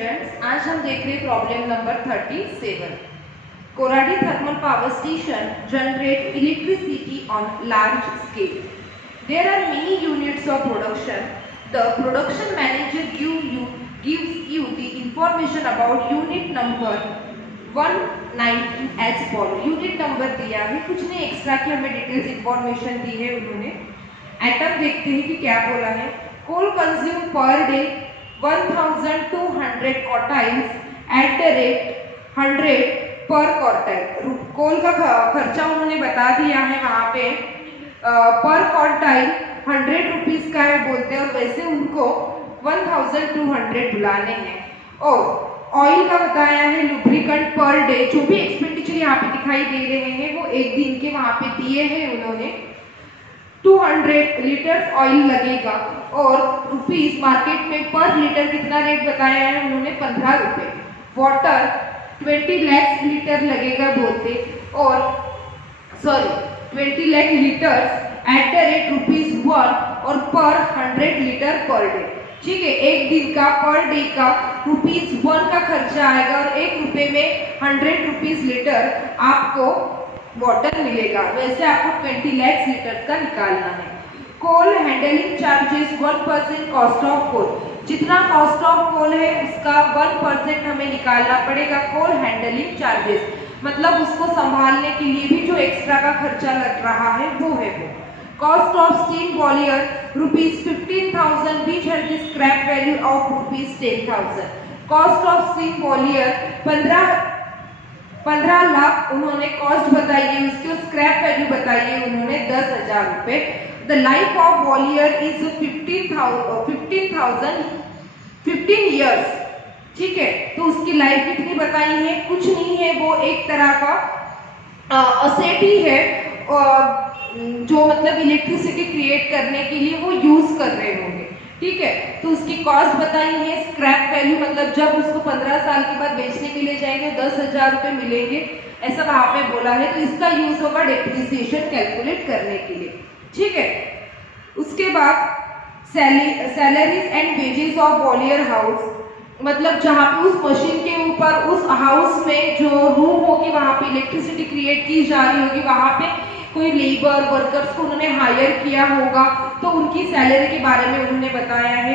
Students, आज हम देख रहे हैं problem number 37। Koradi thermal power station generate electricity on large scale. There are many units of production. The production manager gives you the information about unit number 190 as follow. Unit number दिया है, कुछ नहीं extra की हमें details information दी है उन्होंने. Atom देखते हैं कि क्या बोला है. Coal consume per day 1200 quintals at the rate 100 per quartile. कोल का खर्चा उन्होंने बता दिया है वहाँ पे पर क्वार्टाइल 100 रुपीज का है बोलते हैं, और वैसे उनको 1200 बुलाने हैं. और ऑयल का बताया है, लुब्रिकेंट पर डे जो भी एक्सपेंडिचर यहाँ पे दिखाई दे रहे हैं वो एक दिन के वहाँ पे दिए हैं उन्होंने. 200 लीटर ऑयल लगेगा और रुपीस मार्केट में पर लीटर कितना रेट बताया है उन्होंने 15 रुपए. वाटर 20 लाख लीटर लगेगा बोलते, और 20 lakh litre at the rate ₹1 और पर 100 लीटर पर डे. ठीक है, एक दिन का पर डे का ₹1 का खर्चा आएगा और 1 रुपए में 100 रुपीज लीटर आपको वाटर मिलेगा. वैसे आपको 20 लाख लीटर का निकालना है. Coal handling charges 1% cost of coal. जितना कॉस्ट ऑफ कोल है उसका 1% हमें निकालना पड़ेगा. कोल हैंडलिंग चार्जेस मतलब उसको संभालने के लिए भी जो एक्स्ट्रा का खर्चा लग रहा है वो है वो. Cost of steam boiler ₹15,000 which has the scrap value of ₹10,000. Cost of steam boiler 15 lakh उन्होंने कॉस्ट बताई है, उसकी स्क्रैप वैल्यू बताई है उन्होंने 10,000 रुपए. The life of boiler is 15 years. ठीक है, तो उसकी लाइफ कितनी बताई है, कुछ नहीं है, वो एक तरह का असेट ही है जो मतलब इलेक्ट्रिसिटी क्रिएट करने के लिए वो यूज कर रहे होंगे. ठीक है, तो उसकी कॉस्ट बताई है. स्क्रैप वैल्यू मतलब जब उसको 15 साल के बाद बेचने के लिए जाएंगे 10,000 रुपए मिलेंगे, ऐसा वहां पे बोला है. तो इसका यूज होगा डेप्रिसिएशन कैलकुलेट करने के लिए. ठीक है, उसके बाद salaries and wages of boiler house मतलब जहाँ पे उस मशीन के ऊपर उस हाउस में जो रूम होगी वहां पे इलेक्ट्रिसिटी क्रिएट की जा रही होगी, वहां पे कोई लेबर वर्कर्स को उन्होंने हायर किया होगा तो उनकी सैलरी के बारे में उन्होंने बताया है.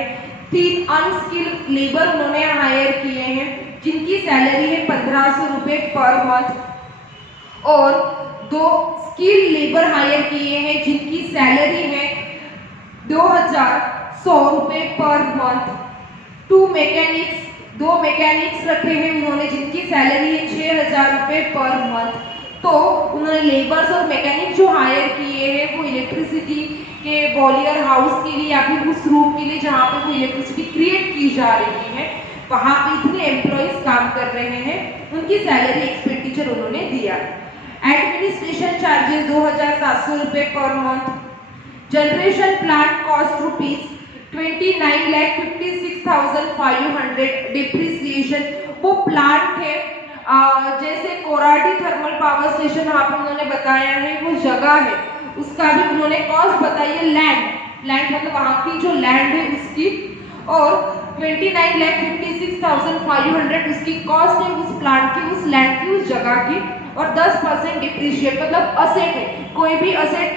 3 अनस्किल्ड लेबर उन्होंने हायर किए हैं जिनकी सैलरी है 1500 रुपए पर मंथ, और 2 स्किल्ड लेबर हायर किए हैं जिनकी सैलरी है 2,100 रुपए पर मंथ. 2 मैकेनिक्स रखे हैं उन्होंने जिनकी सैलरी है 6,000 रुपए पर मंथ. तो उन्होंने लेबर्स और मैकेनिक जो हायर किए हैं वो इलेक्ट्रिसिटी के बॉयलर हाउस के लिए या फिर उस रूम के लिए जहाँ पे वो इलेक्ट्रिसिटी क्रिएट की जा रही है वहाँ पे इतने एम्प्लॉइज काम कर रहे हैं, उनकी सैलरी एक्सपेंडिचर उन्होंने दिया. एडमिनिस्ट्रेशन चार्जेस 2,700 रुपए per month. Generation plant cost ₹29,56,500. Depreciation वो प्लांट है जैसे कोराडी थर्मल पावर स्टेशन वहाँ पे उन्होंने बताया है वो जगह है, उसका भी उन्होंने कॉस्ट बताई है. लैंड मतलब वहाँ की जो लैंड है उसकी, और 29,56,500 उसकी कॉस्ट है उस प्लांट की, उस लैंड की, उस जगह की. और 10% डिप्रिशिएट मतलब असेट है, कोई भी असेट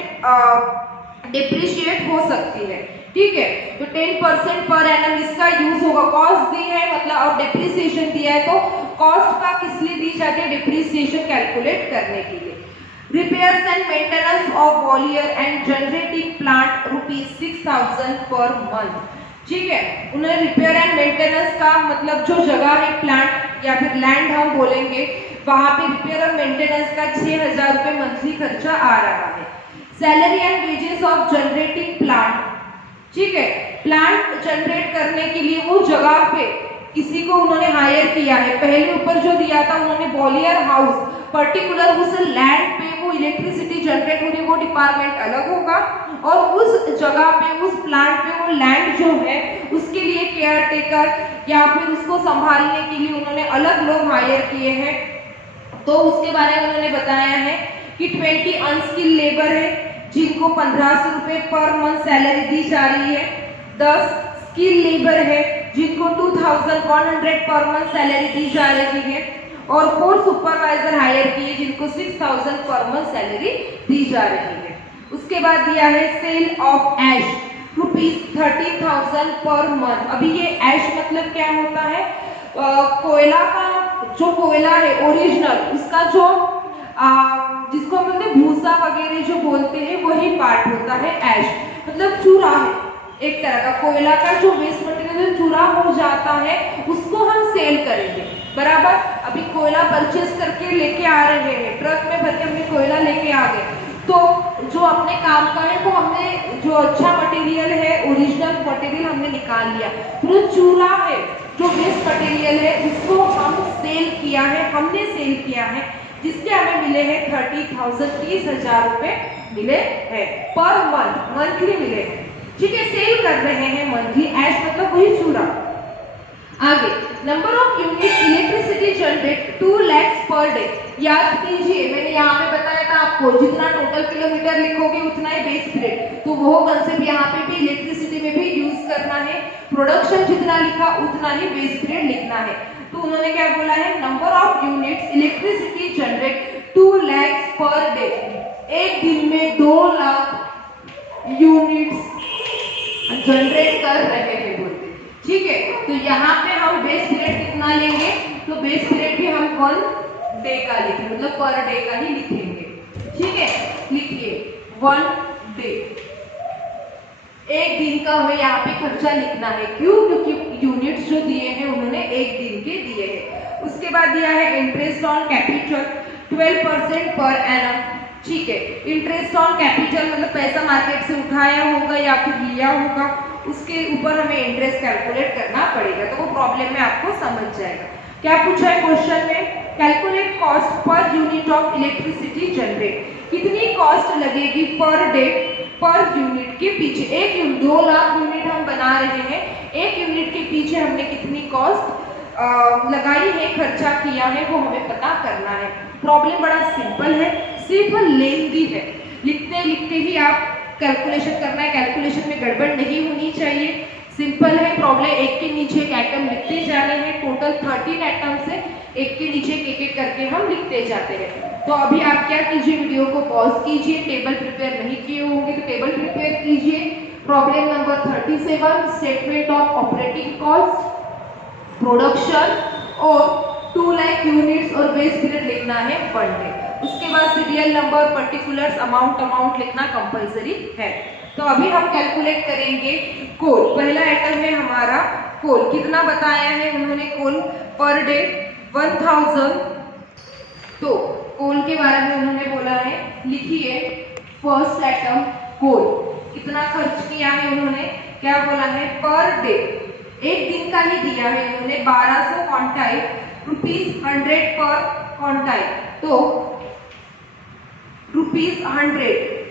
डिप्रिशिएट हो सकती है. ठीक है, तो 10% पर एनम इसका यूज होगा. कॉस्ट दी है मतलब और डिप्रिसिएशन दिया है, तो कॉस्ट का किस लिए दी जाती है, डिप्रिसिएशन कैलकुलेट करने के लिए. Repairs and maintenance of boiler and generating plant ₹6,000 per month. ठीक है, उन्होंने रिपेयर एंड मेंटेनेंस का मतलब जो जगह है प्लांट या फिर लैंड हम बोलेंगे वहां पे रिपेयर और मेंटेनेंस का 6,000 रुपए मंथली खर्चा आ रहा है. Salary and wages of generating plant. ठीक है, प्लांट जनरेट करने के लिए वो जगह पे किसी को उन्होंने हायर किया है. पहले ऊपर जो दिया था उन्होंने बॉयलर हाउस पर्टिकुलर उस लैंड पे वो इलेक्ट्रिसिटी जनरेट हो रही वो डिपार्टमेंट अलग होगा, और उस जगह पे उस प्लांट पे वो लैंड जो है उसके लिए केयर टेकर या फिर उसको संभालने के लिए उन्होंने अलग लोग हायर किए हैं. तो उसके बारे में उन्होंने बताया है कि 20 अनस्किल्ड लेबर है जिनको 1,500 रुपए पर मंथ सैलरी दी जा रही है. 10 स्किल लेबर है जिनको 2100 पर मंथ सैलरी दी जा रही है, और 4 सुपरवाइजर हायर किए जिनको 6000 पर मंथ सैलरी दी जा रही है। उसके बाद दिया है cell of ash ₹13,000 per month. अभी ये ऐश मतलब क्या होता है? कोयला का जो कोयला है ओरिजिनल, उसका जो जिसको हम बोलते हैं भूसा वगैरह जो बोलते हैं वही पार्ट होता है ऐश, मतलब चूरा है एक तरह का। कोयला का जो वेस्ट मटेरियल चूरा हो जाता है उसको हम सेल करेंगे, बराबर। अभी कोयला परचेज करके लेके आ रहे हैं, ट्रक में भर के हमने कोयला लेके आ गए, तो जो अपने काम का है वो हमने जो अच्छा मटेरियल है ओरिजिनल मटेरियल हमने निकाल लिया, जो चूरा है जो वेस्ट मटेरियल है उसको हम सेल किया है, हमने सेल किया है, जिसके हमें मिले हैं 30,000 30,000 रुपए मिले हैं पर मंथ, मंथली मिले हैं। ठीक है, सेल कर रहे हैं मंथली, ऐश मतलब वही चूरा। आगे number of unit electricity generate 2 lakhs per day. याद कीजिए मैंने यहाँ पे बताया था आपको, जितना टोटल किलोमीटर लिखोगे उतना ही बेस पीरियड, तो वो कंसेप्ट यहाँ पे भी इलेक्ट्रिसिटी में भी यूज करना है। प्रोडक्शन जितना लिखा उतना ही बेस पीरियड लिखना है। तो उन्होंने क्या बोला है, number of units electricity generate 2 lakhs per day. एक दिन में 2 लाख यूनिट्स जनरेट कर रहे हैं बोलते। ठीक है, तो यहाँ पे हम बेस पीरियड कितना लेंगे, तो बेस पीरियड भी हम 1 डे का लिखेंगे, मतलब पर डे का ही लिखेंगे। ठीक है, लिखिए 1 डे, एक दिन का हमें यहाँ पे खर्चा लिखना है। क्यों? क्योंकि यूनिट्स जो दिए हैं उन्होंने एक दिन के दिए हैं। उसके बाद दिया है interest on capital 12% per annum. ठीक है, इंटरेस्ट ऑन कैपिटल मतलब पैसा मार्केट से उठाया होगा या फिर लिया होगा, उसके ऊपर हमें इंटरेस्ट कैलकुलेट करना पड़ेगा। तो वो प्रॉब्लम में आपको समझ जाएगा। क्या पूछा है क्वेश्चन में, calculate cost per unit of electricity generate. कितनी कॉस्ट लगेगी पर डे पर यूनिट के पीछे। 2 लाख यूनिट हम बना रहे हैं, एक यूनिट के पीछे हमने कितनी कॉस्ट लगाई है, खर्चा किया है, वो हमें पता करना है। प्रॉब्लम बड़ा सिंपल है, सिर्फ लेंथी है, लिखते लिखते ही आप कैलकुलेशन करना है, कैलकुलेशन में गड़बड़ नहीं होनी चाहिए। सिंपल है प्रॉब्लम, एक के नीचे एक आइटम लिखते जा रहे हैं, टोटल 13 आइटम से एक के नीचे एक करके हम लिखते जाते हैं। तो अभी आप क्या कीजिए, वीडियो को पॉज कीजिए, टेबल प्रिपेयर नहीं किए होंगे तो टेबल प्रिपेयर कीजिए। Problem number 37, statement of operating cost, production और 2 लाख यूनिट्स और बेस पीरियड लिखना है 1 डे। उसके बाद सीरियल नंबर, पर्टिकुलर्स, अमाउंट लिखना कंपलसरी है। तो अभी हम कैलकुलेट करेंगे कोल। पहला आइटम है हमारा कोल, कितना बताया है उन्होंने कोल पर डे 1000। तो कोल के बारे में उन्होंने बोला है, लिखिए फर्स्ट आइटम कोल, कितना खर्च किया है उन्होंने, क्या बोला है पर डे, एक दिन का ही दिया है उन्होंने 1200 क्वांटाइल, ₹100 पर क्वांटाइल। तो ₹100,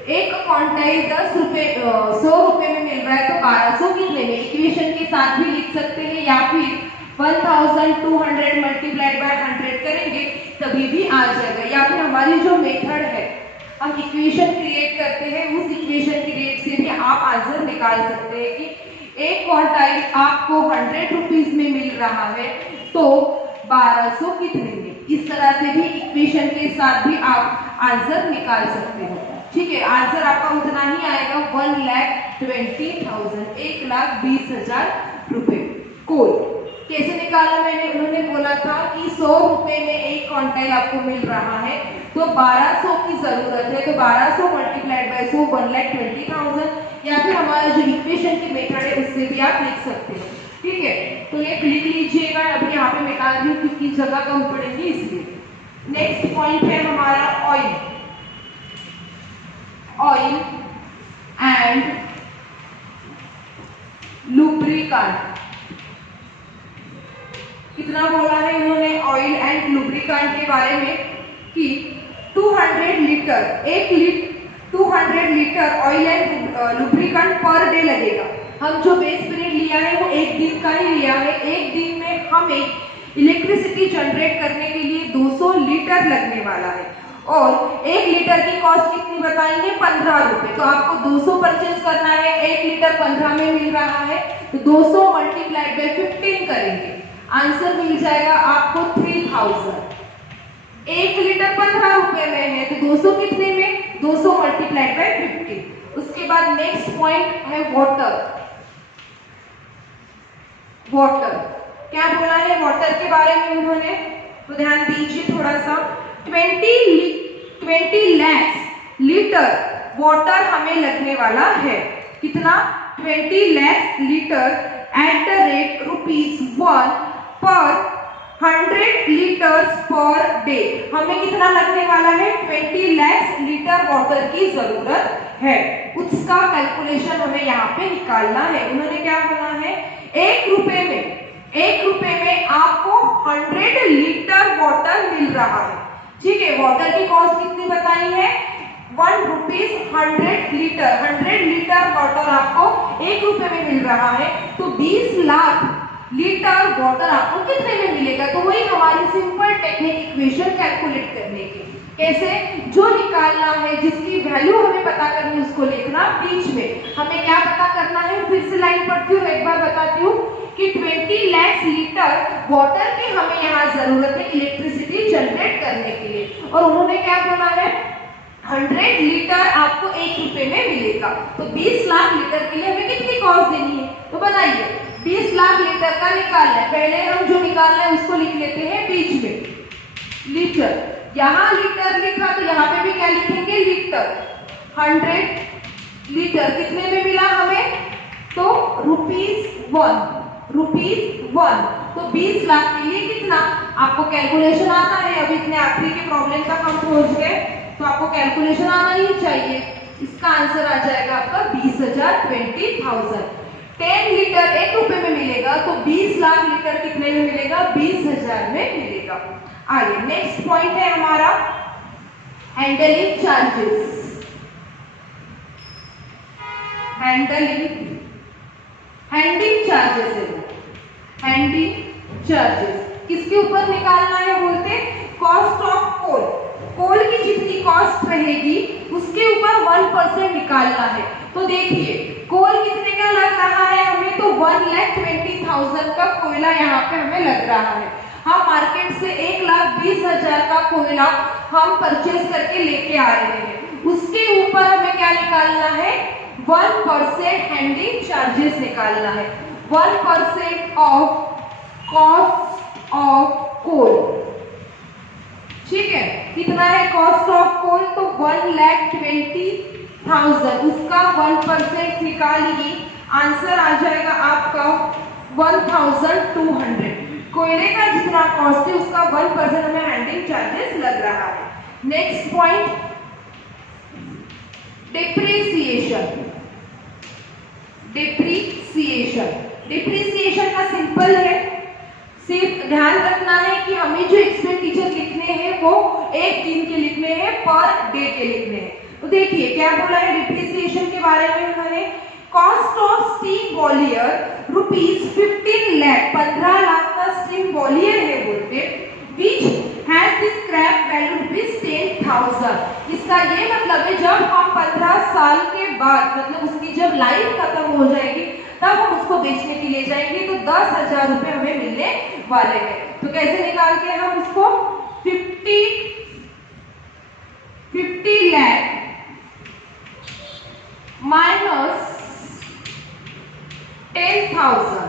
एक क्वांटाइल 100 रुपए में मिल रहा है, तो 1200 कितने में, इक्वेशन के साथ भी लिख सकते हैं या फिर 1200 मल्टीप्लाइड बाय 100 करेंगे तभी भी आ जाएगा। या फिर हमारी जो मेथड है, हम इक्वेशन क्रिएट करते हैं, उस इक्वेशन क्रिएट से भी आप आंसर निकाल सकते हैं कि एक क्वांटाइल आपको 100 रुपीज में मिल रहा है तो 1200 कितने में। इस तरह से भी इक्वेशन के साथ भी आप आंसर निकाल सकते हो। ठीक है, आंसर आपका उतना ही आएगा 1,20,000, 1,20,000 रुपए। कोल कैसे निकाला मैंने, उन्होंने बोला था कि 100 रुपए में एक क्वांटाइल आपको मिल रहा है तो 1200 की जरूरत है, तो 1200 मल्टीप्लाइड बाय 100 1,20,000, या फिर हमारा जो इक्वेशन की मेथड है उससे भी आप लिख सकते हैं। ठीक है, तो ये लिख लीजिएगा। अभी यहाँ पे मैं डाल रही हूँ क्योंकि जगह कम पड़ेगी इसलिए। नेक्स्ट पॉइंट है हमारा ऑयल, ऑयल एंड लुब्रिकेंट। कितना बोला है इन्होंने ऑयल एंड लुब्रिकेंट के बारे में कि 200 litre 200 litre oil and lubricant per day लगेगा। हम जो बेस पीरियड लिया है वो एक दिन का ही लिया है, एक दिन में हमें इलेक्ट्रिसिटी जनरेट करने के लिए 200 लीटर लगने वाला है। और 1 लीटर की कॉस्ट कितनी बताई है 15 रुपए। तो आपको 200 परचेज करना है, 1 लीटर 15 में मिल रहा है, तो 200 मल्टीप्लाइड बाय 15 करेंगे, आंसर मिल जाएगा आपको 3000। 1 लीटर 15 रुपए में है, तो 200 कितने में, 200 मल्टीप्लाइड बाय 15। उसके बाद नेक्स्ट पॉइंट है वाटर। वाटर क्या बोला है वाटर के बारे में उन्होंने, तो ध्यान दीजिए थोड़ा सा। 20 लाख लीटर वाटर हमें लगने वाला है, कितना 20 lakh litre at the rate ₹1 पर 100 लीटर्स पर डे। हमें कितना लगने वाला है 20 लाख लीटर वाटर की जरूरत है, उसका कैलकुलेशन हमें यहाँ पे निकालना है। उन्होंने क्या बोला है 1 रुपए में आपको 100 लीटर वाटर मिल रहा है, ठीक है। वाटर की कॉस्ट कितनी बताई है 1 रुपीज 100 लीटर। 100 लीटर वाटर आपको 1 रुपए में मिल रहा है, तो 20 लाख लीटर वाटर आपको कितने में मिलेगा। तो वही हमारी सिंपल टेक्निक इक्वेशन कैलकुलेट करने की, कैसे जो निकालना है जिसकी वैल्यू हमें पता करनी उसको लिखना, बीच में हमें क्या पता करना है, फिर से लाइन पढ़ती हूँ, एक बार बताती हूँ कि 20 लाख लीटर वाटर की हमें यहाँ जरूरत है इलेक्ट्रिसिटी जनरेट करने के लिए, और उन्होंने क्या बोला है 100 लीटर आपको 1 रुपए में मिलेगा। तो 20 लाख लीटर के लिए हमें कितनी कॉस्ट देनी है, तो बताइए 20 लाख लीटर का निकालना है। पहले हम जो निकालना है उसको लिख लेते हैं बीच में लीटर, यहाँ लीटर लिखा तो यहाँ पे भी क्या लिखेंगे लीटर। 100 लीटर कितने में मिला हमें, तो ₹1। तो 20 लाख के लिए कितना, आपको कैलकुलेशन आता है, अभी इतने आखिरी के प्रॉब्लम तक हम पहुंच गए, तो आपको कैलकुलेशन आना ही चाहिए। इसका आंसर आ जाएगा आपका 20,000, 20,000। 10 लीटर 1 रुपए में मिलेगा, तो 20 लाख लीटर कितने में मिलेगा, 20,000 में मिलेगा। आगे नेक्स्ट पॉइंट है हमारा हैंडलिंग चार्जेस। हैंडलिंग चार्जेस है, हैंडलिंग चार्जेस किसके ऊपर निकालना है बोलते, कॉस्ट ऑफ कोल। कोल की जितनी कॉस्ट रहेगी उसके ऊपर 1% निकालना है। तो देखिए कोल कितने का लग रहा है हमें, तो 1,20,000 का कोयला यहाँ पे हमें लग रहा है। हम मार्केट से 1,20,000 का कोयला हम परचेज करके लेके आ रहे हैं, उसके ऊपर हमें क्या निकालना है 1% हैंडलिंग चार्जेस निकालना है। 1% ऑफ कॉस्ट ऑफ कोल, ठीक है। कितना है कॉस्ट ऑफ कोल, तो 1,20,000, उसका 1% निकालिए, आंसर आ जाएगा आपका 1,200। कोयले का जितना कॉस्ट है उसका 1% हमें हैंडलिंग चार्जेस लग रहा है। Next point depreciation. डिप्रिसिएशन का सिंपल है, सिर्फ ध्यान रखना है कि हमें जो एक्सपेंडिचर लिखने हैं वो एक दिन के लिखने हैं, पर डे के लिखने हैं। तो देखिए क्या बोला है डिप्रिसिएशन के बारे में उन्होंने, cost of steam boiler ₹15 lakh, 15 lakh का स्टीम बॉलियर है बोलते, which has the scrap value ₹10,000। इसका ये मतलब है जब हम 15 साल के बाद, मतलब उसकी जब लाइफ खत्म हो जाएगी तब हम उसको बेचने के लिए जाएंगे, तो 10,000 रुपए हमें मिलने वाले हैं। तो कैसे निकालते हैं हम उसको, 50 lakh minus 10,000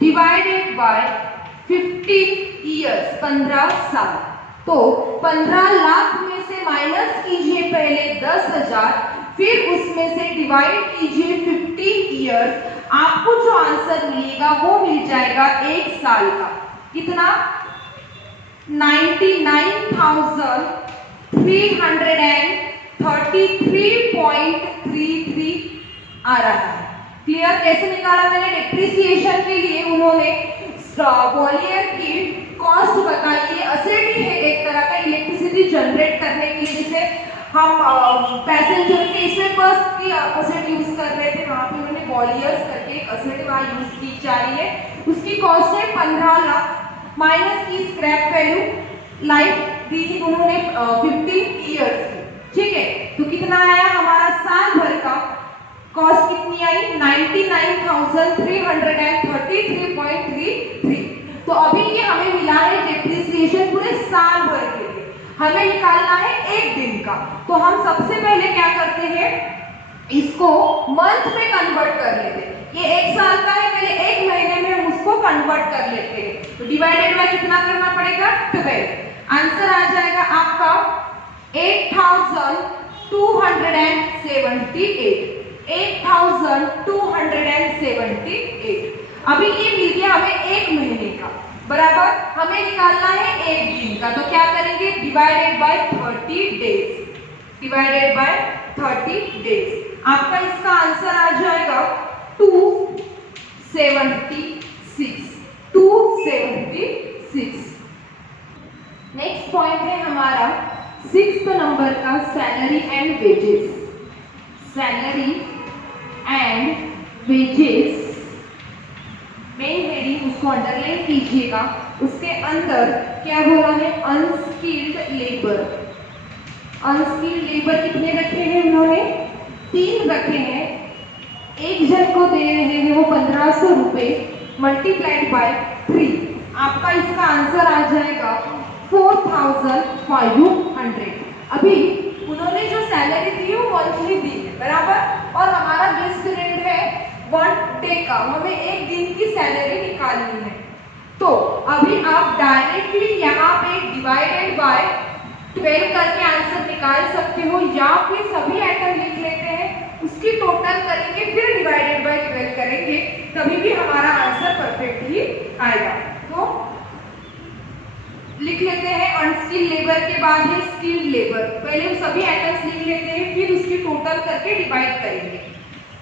divided by 15 years, 15 साल। तो 15 लाख में से माइनस कीजिए पहले 10,000, फिर उसमें से डिवाइड कीजिए 15 ईयर्स, आपको जो आंसर मिलेगा वो मिल जाएगा 1 साल का। कितना, 99,333.33 आ रहा है। क्लियर, कैसे निकाला मैंने डिप्रिसिएशन के लिए, उन्होंने बॉलियर की कॉस्ट बताई है, असेट ही है एक तरह का इलेक्ट्रिसिटी जनरेट करने के लिए, जिसे हम पैसेंजर के इसमें बस की असेट यूज कर रहे थे, वहां पे उन्होंने बॉलियर्स करके एक असेट वहां यूज की जा रही है। उसकी कॉस्ट है 15 लाख, माइनस की स्क्रैप वैल्यू लाइफ दी उन्होंने 15 ईयर्स की, ठीक है। तो कितना आया हमारा साल भर का कॉस्ट कितनी आई 99,333.33। तो अभी ये हमें मिला है डेप्रिसिएशन पूरे साल भर के लिए, हमें निकालना है एक दिन का। तो हम सबसे पहले क्या करते हैं, इसको मंथ में कन्वर्ट कर लेते हैं। ये एक साल का है, पहले एक महीने में हम उसको कन्वर्ट कर लेते हैं। तो डिवाइडेड बाय कितना करना पड़ेगा 12। आंसर आ जाएगा आपका 8,278। 8,278। अभी ये मिल गया हमें एक महीने का, बराबर हमें निकालना है एक दिन का। तो क्या करेंगे, divided by 30 days. Divided by 30 days आपका इसका आंसर आ जाएगा 276। 276। नेक्स्ट पॉइंट है हमारा 6th नंबर का salary and wages. Salary and wages main heading उसको अंडरलाइन कीजिएगा। उसके अंदर क्या बोला है, अनस्किल्ड लेबर। अनस्किल्ड लेबर कितने रखे हैं उन्होंने, 3 रखे हैं। एक जन को दे रहे हैं वो 1500 रुपए मल्टीप्लाइड बाय 3। आपका इसका आंसर आ जाएगा 4,500। अभी उन्होंने जो सैलरी दी है वो मंथली दी है, बराबर। और हमारा जो स्टूडेंट है 1 डे का, हमें एक दिन की सैलरी निकालनी है। तो अभी आप डायरेक्टली यहाँ पे डिवाइडेड बाय 12 करके आंसर निकाल सकते हो, या फिर सभी आइटम लिख लेते हैं, उसकी टोटल करेंगे, फिर डिवाइडेड बाय 12 करेंगे, तभी भी हमारा आंसर परफेक्ट ही आएगा। तो लिख लेते हैं अनस्किल्ड लेबर के बाद है स्किल्ड लेबर। पहले सभी आइटम्स लिख लेते हैं, फिर उसकी टोटल करके डिवाइड करेंगे।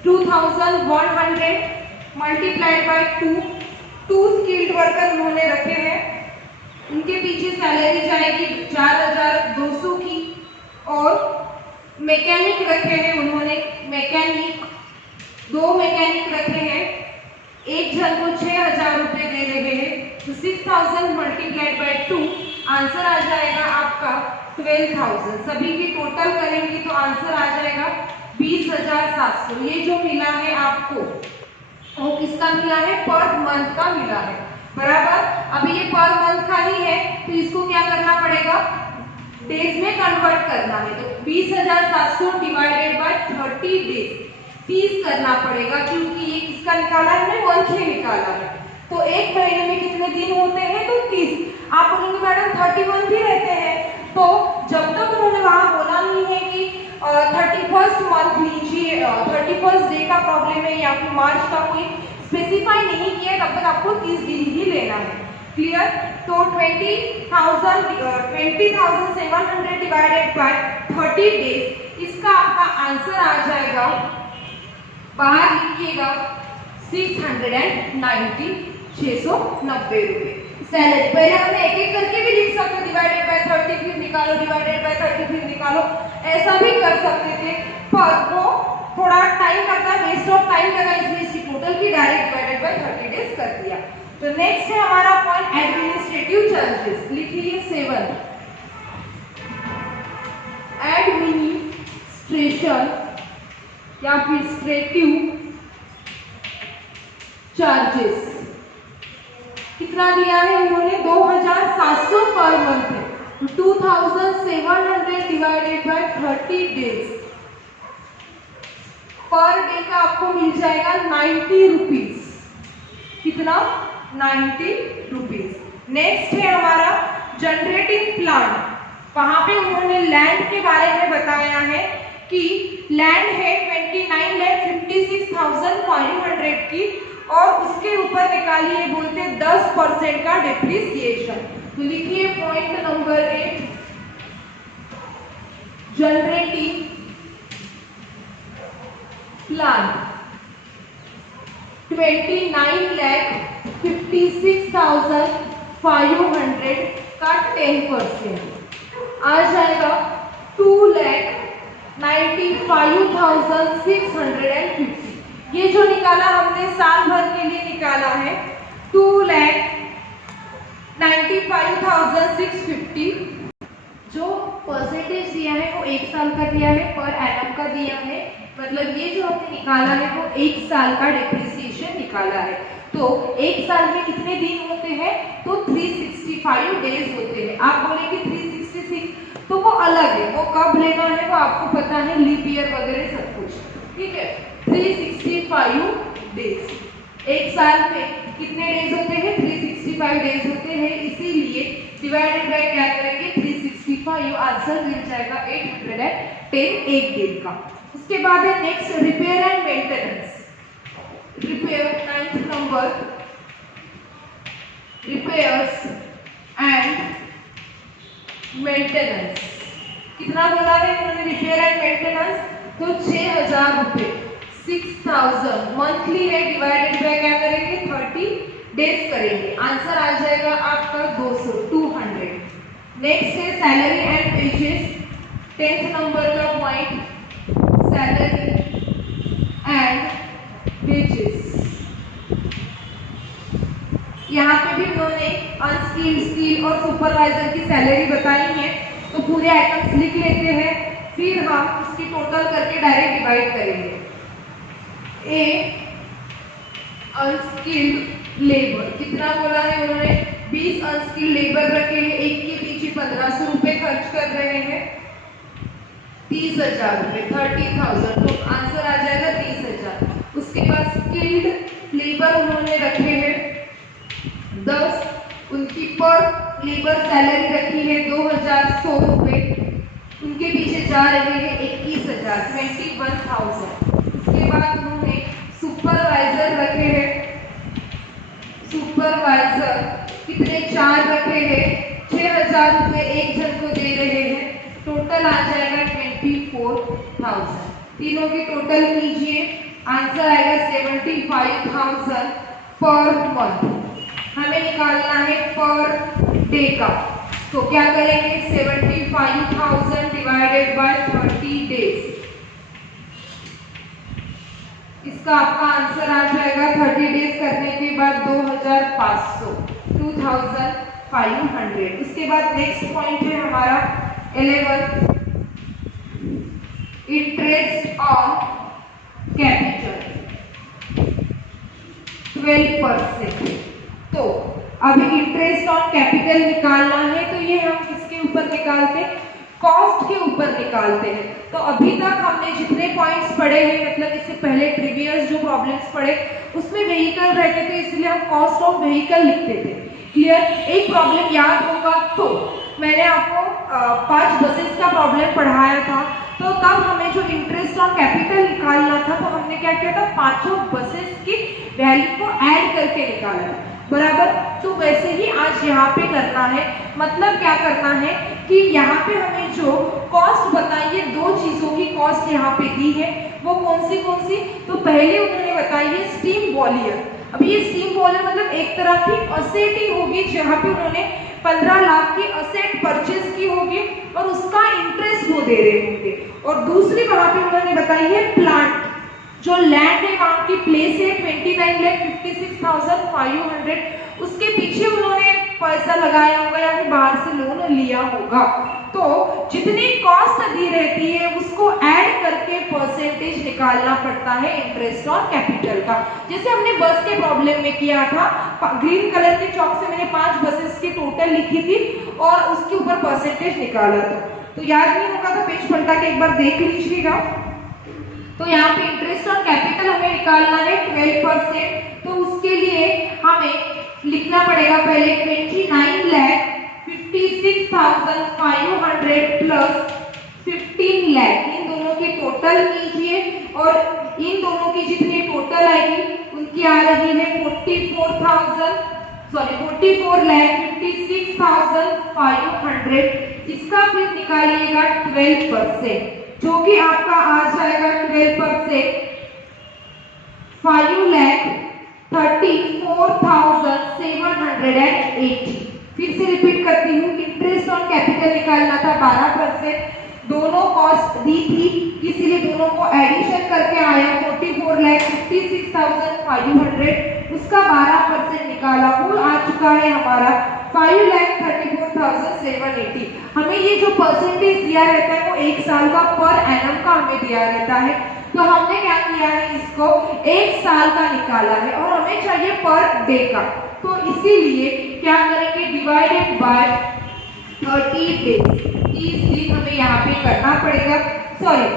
2,100 मल्टीप्लाइड बाय 2। 2 स्किल्ड वर्कर उन्होंने रखे हैं, उनके पीछे सैलरी जाएगी 4,200 की। और मैकेनिक रखे हैं उन्होंने, मैकेनिक 2 मैकेनिक रखे हैं, एक जन को 6,000 रुपए दे रहे हैं। तो 6,000 मल्टीप्लाइड बाय 2 आंसर आ जाएगा आपका 12,000। सभी की टोटल करेंगे तो आंसर आ जाएगा 20,700। ये जो मिला है आपको वो किसका मिला है, पर मंथ का मिला है, बराबर। अभी ये पर मंथ का ही है, तो इसको क्या करना पड़ेगा, डेज में कन्वर्ट करना है। तो 20,700 डिवाइडेड बाय 30 डेज 30 करना पड़ेगा, क्योंकि ये किसका निकाला है, हमने मंथली निकाला है। तो एक महीने में कितने दिन होते हैं, तो 30। आप बोलेंगे मैडम 31 भी रहते हैं, तो जब तक उन्होंने वहां बोला नहीं है कि 31st मंथ लीजिए, 31st डे का प्रॉब्लम है या फिर मार्च का कोई स्पेसिफाई नहीं किया, तब तक आपको 30 दिन ही लेना है। क्लियर। तो 20,700 डिवाइडेड बाय 30 डेज, इसका आपका आंसर आ जाएगा, बाहर लिखिएगा 690 रुपए सैलरी। पहले हमने एक एक करके भी लिख सकते, डिवाइडेड बाय 30 फिर निकालो, डिवाइडेड बाय 30 फिर निकालो, ऐसा भी कर सकते थे, पर वो थोड़ा टाइम लगता, वेस्ट ऑफ टाइम लगा, इसलिए इसकी टोटल की डायरेक्ट डिवाइडेड बाय 30 डेज कर दिया। तो नेक्स्ट है हमारा पॉइंट एडमिनिस्ट्रेटिव चार्जेस। लिखिए 7 एडमिनिस्ट्रेशन या फिर एडमिनिस्ट्रेटिव चार्जेस। कितना दिया है उन्होंने, 2,700 पर मंथ है। 2,700 divided by 30 days, per day का आपको मिल जाएगा 90 रुपीज। कितना, 90 रुपीज। नेक्स्ट है हमारा जनरेटिंग प्लांट। वहां पे उन्होंने लैंड के बारे में बताया है कि लैंड है 29,56,500 की, और उसके ऊपर निकालिए बोलते 10% का डिप्रिसिएशन। तो लिखिए पॉइंट नंबर 8 जनरेटिंग प्लांट 29,56,500 का 10% आ जाएगा 2,95,650। ये जो निकाला हमने साल भर के लिए निकाला है 2,95,650 95,650 जो परसेंटेज दिया है वो 1 साल का दिया है, पर एनम का दिया है, मतलब ये जो हमने निकाला है वो 1 साल का डिप्रिसिएशन निकाला है। तो 1 साल में कितने दिन होते हैं? तो 365 डेज होते हैं। आप बोलेंगे 366 तो वो अलग है, वो कब लेना है वो आपको पता है, लीप ईयर वगैरह सब कुछ, ठीक है। 365 डेज, 1 साल में कितने डेज होते हैं? 365 डेज होते हैं, इसीलिए डिवाइडेड बाय क्या करेंगे? 365, आंसर मिल जाएगा 810 एक दिन का। उसके बाद है next repair and maintenance. Repair 9th number, repairs and maintenance. कितना बोला है उन्होंने रिपेयर एंड मेंटेनेंस? तो 6,000 रुपए, 6,000 मंथली है, डिवाइडेड बाय क्या करेंगे? 30 डेज करेंगे, आंसर आ जाएगा आपका 200। नेक्स्ट है salary and wages, 10th number का पॉइंट, सैलरी एंड वेजेस। यहाँ पे भी उन्होंने अनस्किल्ड, स्किल और सुपरवाइजर की सैलरी बताई है, तो पूरे आइटम्स लिख लेते हैं, फिर हम उसकी टोटल करके डायरेक्ट डिवाइड करेंगे। ए अनस्किल्ड लेबर, कितना बोला है उन्होंने? 20 अनस्किल्ड लेबर रखे हैं, एक के पीछे 1500 रुपए खर्च कर रहे हैं, 30,000 रुपए, 30,000, तो आंसर आ जाएगा 30,000। उसके बाद स्किल्ड लेबर उन्होंने रखे हैं 10, उनकी पर लेबर सैलरी रखी है 2,100 रुपए, उनके पीछे जा रहे हैं 21,000, 21,000। उसके बाद उन्होंने सुपरवाइजर रखे हैं, सुपरवाइजर कितने? 4 रखे हैं, 6,000 रुपए एक जन को दे रहे हैं, टोटल आ जाएगा 24,000। तीनों की टोटल कीजिए, आंसर आएगा 75,000 पर मंथ। हमें निकालना है पर डे का, तो क्या करेंगे? 75,000 डिवाइडेड बाय 30 डेज, इसका आपका आंसर आ जाएगा 30 डेज करने के बाद 2,500, 2,500। उसके बाद नेक्स्ट पॉइंट है हमारा 11, इंटरेस्ट ऑन कैपिटल 12%। तो अभी इंटरेस्ट ऑन कैपिटल निकालना है, तो ये हम किसके ऊपर निकालते हैं? कॉस्ट के ऊपर निकालते हैं। तो अभी तक हमने जितने पॉइंट्स पढ़े हैं, मतलब इससे पहले प्रीवियस जो प्रॉब्लम्स पढ़े उसमें व्हीकल रहते थे, इसलिए हम कॉस्ट ऑफ व्हीकल लिखते थे। क्लियर? एक प्रॉब्लम याद होगा तो मैंने आपको 5 बसेस का प्रॉब्लम पढ़ाया था, तो तब हमें जो इंटरेस्ट ऑन कैपिटल निकालना था तो हमने क्या किया था? 5 बसेस की वैल्यू को ऐड करके निकाला था, बराबर। तो वैसे ही आज यहाँ पे करना है, मतलब क्या करना है कि यहाँ पे हमें जो कॉस्ट बताई है, 2 चीजों की कॉस्ट यहाँ पे दी है, वो कौन सी? तो पहले उन्होंने बताई है स्टीम बॉयलर। अब ये स्टीम बॉयलर मतलब एक तरह की असेट ही होगी, जहाँ पे उन्होंने 15 लाख की असेट परचेज की होगी और उसका इंटरेस्ट वो दे रहे होंगे। और दूसरी वहां पे उन्होंने बताई है प्लांट, जो लैंड है वहां की प्लेस है 29,56,500, उसके पीछे उन्होंने पैसा लगाया होगा या फिर बाहर से लोन लिया होगा। तो जितनी कॉस्ट दी रहती है उसको ऐड करके परसेंटेज निकालना पड़ता है इंटरेस्ट ऑन कैपिटल का। जैसे हमने बस के प्रॉब्लम में किया था, ग्रीन कलर के चौक से मैंने 5 बसेस की टोटल लिखी थी और उसके ऊपर परसेंटेज निकाला था। तो याद नहीं होगा तो पेज पलटा के एक बार देख लीजिएगा। तो यहाँ पे इंटरेस्ट ऑन कैपिटल हमें निकालना है 12%, तो उसके लिए हमें लिखना पड़ेगा पहले 29,56,500 प्लस 15 लाख, इन दोनों की टोटल कीजिए और इन दोनों की जितनी टोटल आएगी उनकी आ रही है 44,56,500। इसका फिर निकालिएगा 12%, जो कि आपका आ जाएगा 12%, 5,34,780। फिर से रिपीट करती हूँ, इंटरेस्ट ऑन कैपिटल निकालना था 12%, दोनों कॉस्ट दी थी इसीलिए दोनों को एडिशन करके आया 44,56,500, उसका 12% निकाला, वो आ चुका है हमारा 1,34,780। हमें ये जो परसेंटेज दिया रहता है वो एक साल का पर एनम का हमें दिया रहता है। तो हमने क्या किया है, इसको एक साल का निकाला है और हमें चाहिए पर डे का। तो इसीलिए क्या करेंगे, डिवाइडेड बाय 30 डेज, 30 दिन हमें यहाँ पे करना पड़ेगा। सॉरी,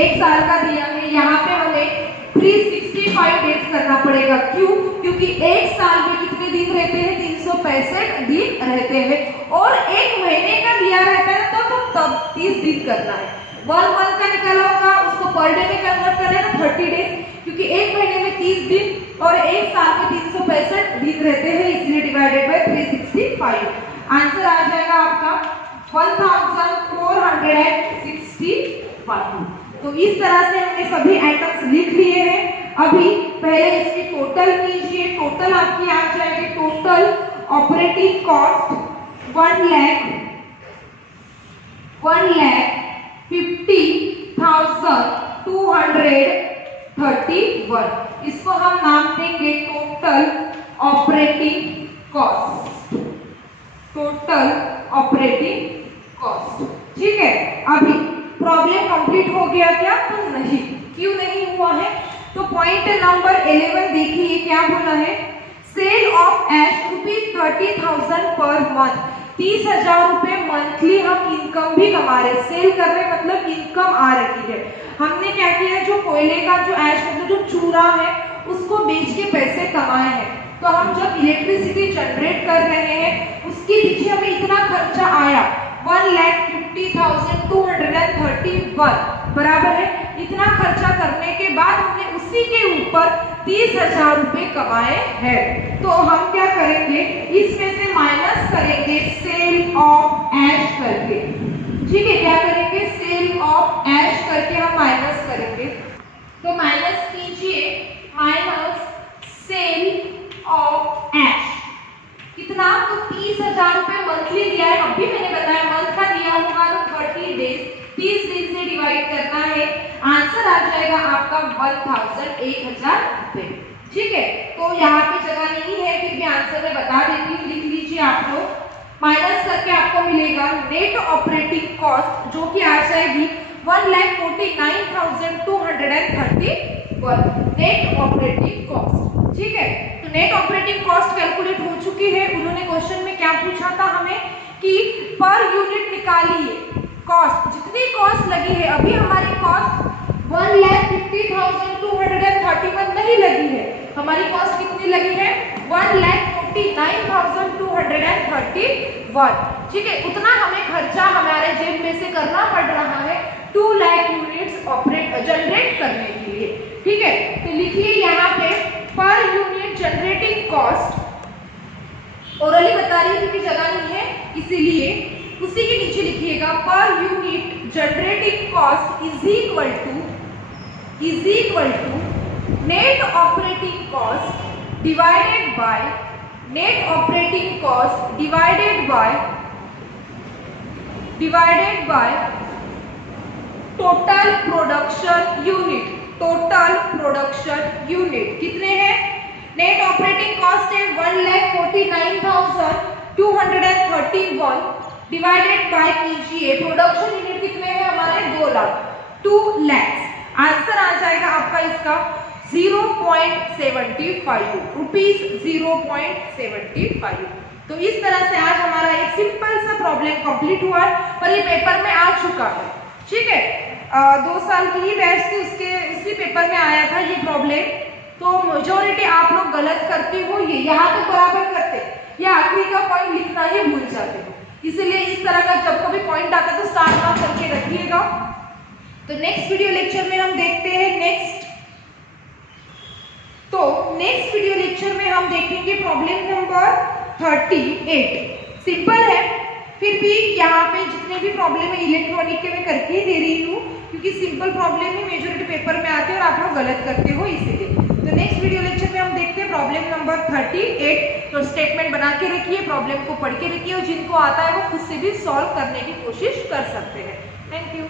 एक साल का दिया है, यहाँ पे हमें 365 डेज करना पड़ेगा। क्यों? क्योंकि एक साल में कितने दिन रहते हैं, 365 दिन रहते हैं और एक महीने का दिया रहता है तो तब 30 दिन करना है। 1 मंथ का निकाला होगा, उसको पर डे में कन्वर्ट करना है 30 डेज, क्योंकि एक महीने में 30 दिन और एक साल में 365 दिन रहते हैं, इसलिए डिवाइडेड बाय 365। आंसर आ जाएगा आपका 1465। तो इस तरह से हमने सभी आइटम्स लिख लिए हैं। अभी पहले इसकी टोटल कीजिए। टोटल आपकी आ जाएगी, टोटल ऑपरेटिंग कॉस्ट 1,50,231। इसको हम नाम देंगे total operating cost, total operating cost. ठीक है, अभी प्रॉब्लम कंप्लीट हो गया क्या? तो नहीं। क्यों नहीं हुआ है? तो पॉइंट नंबर 11 देखिए क्या बोला है, cell of ash ₹30,000 per month. 30,000 रुपए मंथली हम इनकम भी कमा रहे, सेल कर रहे मतलब इनकम आ रही है। हमने क्या किया है, जो कोयले का जो एश मतलब जो चूरा है उसको बेच के पैसे कमाए हैं। तो हम जब इलेक्ट्रिसिटी जनरेट कर रहे हैं उसके पीछे हमें इतना खर्चा आया, 1,50,231 बराबर है। इतना खर्चा करने के बाद हमने उसी के ऊपर 30,000 रुपए कमाए हैं। तो हम क्या करेंगे, इसमें से माइनस करेंगे सेल ऑफ एश करके। ठीक है, क्या करेंगे, सेल ऑफ एश करके हम माइनस करेंगे। तो माइनस कीजिए, माइनस सेल ऑफ एश कितना, तो 30,000 रुपए मंथली दिया है। अभी मैंने बताया मंथ का दिया होगा तो 30 डेज, 30 दिन से डिवाइड करना है। आंसर आ जाएगा आपका 1,000 रुपए। ठीक है, तो यहाँ पे जगह नहीं है, फिर भी आंसर मैं बता देती हूँ, लिख लीजिए आप लोग। माइनस करके आपको मिलेगा नेट ऑपरेटिंग कॉस्ट, जो कि आ जाएगी 1,49,231 नेट ऑपरेटिंग कॉस्ट। ठीक है, तो नेट ऑपरेटिंग कॉस्ट कैलकुलेट हो चुकी है। उन्होंने क्वेश्चन में क्या पूछा था हमें कि पर यूनिट निकालिए कॉस्ट, जितनी कॉस्ट लगी है। अभी हमारी कॉस्ट 1,50,231 नहीं लगी है, हमारी कॉस्ट कितनी लगी है, 1,49,231। ठीक है, उतना हमें खर्चा हमारे जेब में से करना पड़ रहा है 2 लाख यूनिट्स जनरेट करने के लिए। ठीक है, तो लिखिए यहाँ पे पर यूनिट जनरेटिंग कॉस्ट, ओरली बता रही थी कि जगह नहीं है इसीलिए उसी के नीचे लिखिएगा per unit generating cost is equal to net operating cost divided by total production unit. कितने हैं, नेट ऑपरेटिंग कॉस्ट है 1,49,231 डिवाइडेड बाय कीजिए प्रोडक्शन यूनिट कितने हैं हमारे, 2 लाख, 2 लाख। आंसर आ जाएगा आपका इसका 0.75 रुपीज, 0.75। तो इस तरह से आज हमारा एक सिंपल सा प्रॉब्लम कंप्लीट हुआ, पर ये पेपर में आ चुका है। ठीक है, 2 साल की ही बैच थी, उसी पेपर में आया था ये प्रॉब्लम। तो मेजॉरिटी आप लोग गलत करते हो, ये यहाँ तो बराबर करते, या आखिरी का पॉइंट लिखना ही भूल जाते हो। इसलिए इस तरह का जब कभी पॉइंट आता है तो स्टार्ट ना करके रखिएगा। तो नेक्स्ट वीडियो लेक्चर में हम देखते हैं नेक्स्ट वीडियो लेक्चर में हम देखेंगे प्रॉब्लम नंबर 38। सिंपल है, फिर भी यहाँ पे जितने भी प्रॉब्लम है इलेक्ट्रॉनिक के मैं करके ही दे रही हूँ, क्योंकि सिंपल प्रॉब्लम ही मेजॉरिटी पेपर में आते हैं और आप लोग गलत करते हो इसीलिए। तो नेक्स्ट वीडियो लेक्चर में हम देखते हैं प्रॉब्लम नंबर 38। तो स्टेटमेंट बना के रखिए, प्रॉब्लम को पढ़ के रखिए और जिनको आता है वो खुद से भी सॉल्व करने की कोशिश कर सकते हैं। Thank you.